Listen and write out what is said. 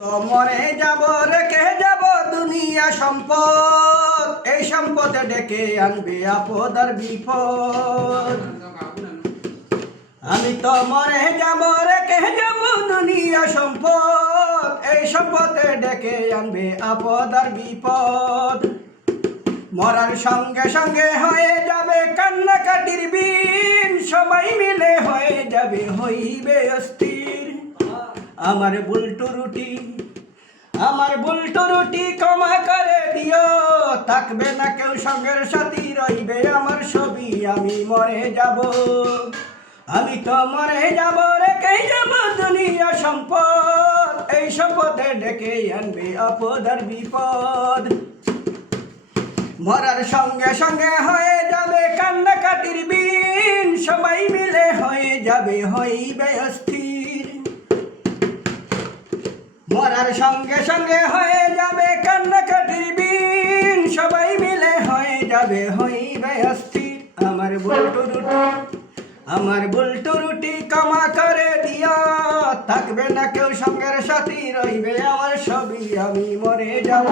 তো মরে যাব রেখে যাব দুনিয়া সম্পদ, এই সম্পদে ডেকে আনবে আপদ আর বিপদ। আমি তো মরে যাব রেখে যাব দুনিয়া সম্পদ, এই সম্পদে ডেকে আনবে আপদ আর বিপদ। মরার সঙ্গে সঙ্গে হয়ে যাবে কান্নাকাটির বিন, সবাই মিলে হয়ে যাবে হইবে অস্থির। আমার বুলটু রুটি ক্ষমা করে দিও, থাকবে না কেউ সঙ্গের সাথী, রইবে আমার ছবি। আমি মরে যাব, আমি তো মরে যাব রেখে যাব দুনিয়া সম্পদ, এই সম্পদে ডেকে আনবে আপদ আর বিপদ। মরার সঙ্গে সঙ্গে হয়ে যাবে কান্নাকাটির বিন, সবাই মিলে হয়ে যাবে হইবে অস্থির। মরার সঙ্গে সঙ্গে হয়ে যাবে কান্নাকাটির বিন, সবাই মিলে হয়ে যাবে হইবে অস্থির। আমার বুলটু রুটি ক্ষমা করে দিও, থাকবে না কেউ সঙ্গের সাথী, রইবে আমার ছবি। আমি মরে যাব।